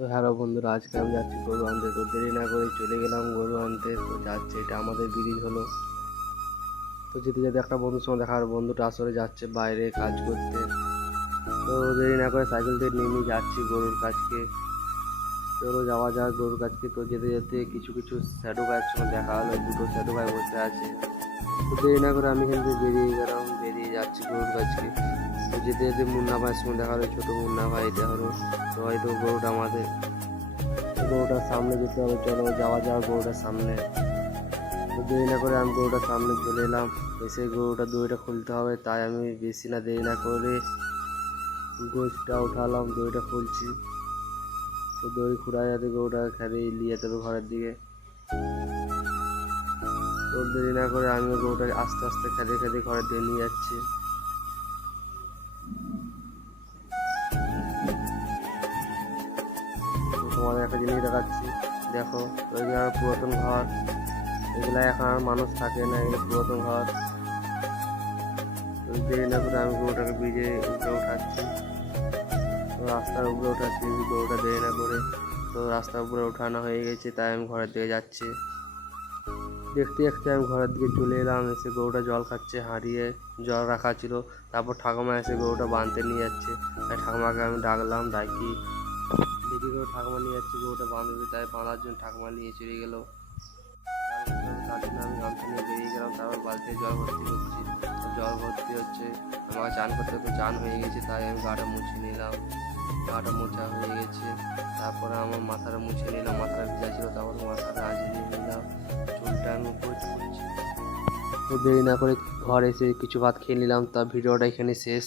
তো হ্যালো বন্ধুরা, আজকে আমি যাচ্ছি গরু আনতে। তো দেরি না করে চলে গেলাম গরু আনতে। তো যাচ্ছে, এটা আমাদের ব্রিজ হলো। তো যেতে যেতে একটা বন্ধুর সঙ্গে দেখা হলো। বন্ধুটা আসলে যাচ্ছে বাইরে কাজ করতে। তো দেরি না করে সাইকেল থেকে নেমে যাচ্ছি গরুর কাছকে। চলো যাওয়া যাক গরুর কাছকে। তো যেতে যেতে কিছু কিছু শ্যাডো ভাইয়ের সঙ্গে দেখা হলো। দুটো শ্যাডো ভাই বসে আছে। তো দেরি না করে আমি এখান থেকে বেরিয়ে গেলাম, বেরিয়ে যাচ্ছি গরুর কাছকে। তো যেতে যেতে মুন্না ভাইয়ের সঙ্গে দেখা হলো। ছোটো মুন্না ভাই, এটা হলো। তো হয়তো গরুটা আমাদের। গরুটার সামনে যেতে হবে, চলো যাওয়া যাওয়া গরুটার সামনে। তো দেরি না করে আমি গরুটার সামনে চলে এলাম। এসে গরুটার দড়িটা খুলতে হবে, তাই আমি বেশি না দেরি না করে গোছটা উঠালাম, দড়িটা খুলছি। তো দড়ি খুঁড়া যাতে গরুটা খেলে নিয়ে যেতে হবে ঘরের দিকে। তো দেরি না করে আমিও গরুটা আস্তে আস্তে খেতে খেতে ঘরের দিকে নিয়ে যাচ্ছি। তো তোমাদের একটা জিনিস দেখাচ্ছি, দেখো। তো এগুলো আমার পুরাতন ঘর। এগুলো এখন আর মানুষ থাকে না, এগুলো পুরাতন ঘর। তো দেরি না করে আমি গরুটাকে ব্রিজে উপরে উঠাচ্ছি। তো রাস্তার উপরে উঠাচ্ছি গরুটা দেরি না করে। তো রাস্তার উপরে উঠানো হয়ে গেছে, তাই আমি ঘরের দিকে যাচ্ছি। দেখতে দেখতে আমি ঘরের দিকে চলে এলাম। এসে গরুটা জল খাচ্ছে, হাঁড়িয়ে জল রাখা ছিল। তারপর ঠাকুমা এসে গরুটা বাঁধতে নিয়ে যাচ্ছে। তাই ঠাকুমাকে আমি ডাকলাম, ডাকি দেখি করে ঠাকুমা নিয়ে যাচ্ছে গরুটা বাঁধবে। তাই বাঁধার জন্য ঠাকুমা নিয়ে চলে গেলো। তার জন্য আমি গামছা নিয়ে বেরিয়ে গেলাম। তারপর বালতিতে জল ভর্তি করছি। তো জল ভর্তি হচ্ছে, আমাকে চান করতে তো চান হয়ে গেছে, তাই আমি গাটা মুছে নিলাম। গাটা মোছা হয়ে গেছে। তারপরে আমার মাথাটা মুছে নিলাম, মাথাটা ভিজা ছিল। তারপর মাথাটা আঁচড়িয়ে নিলাম, চুলটা আমি উপরে তুলছি। তো দেরি না করে ঘরে এসে কিছু ভাত খেয়ে নিলাম। তা ভিডিওটা এখানে শেষ।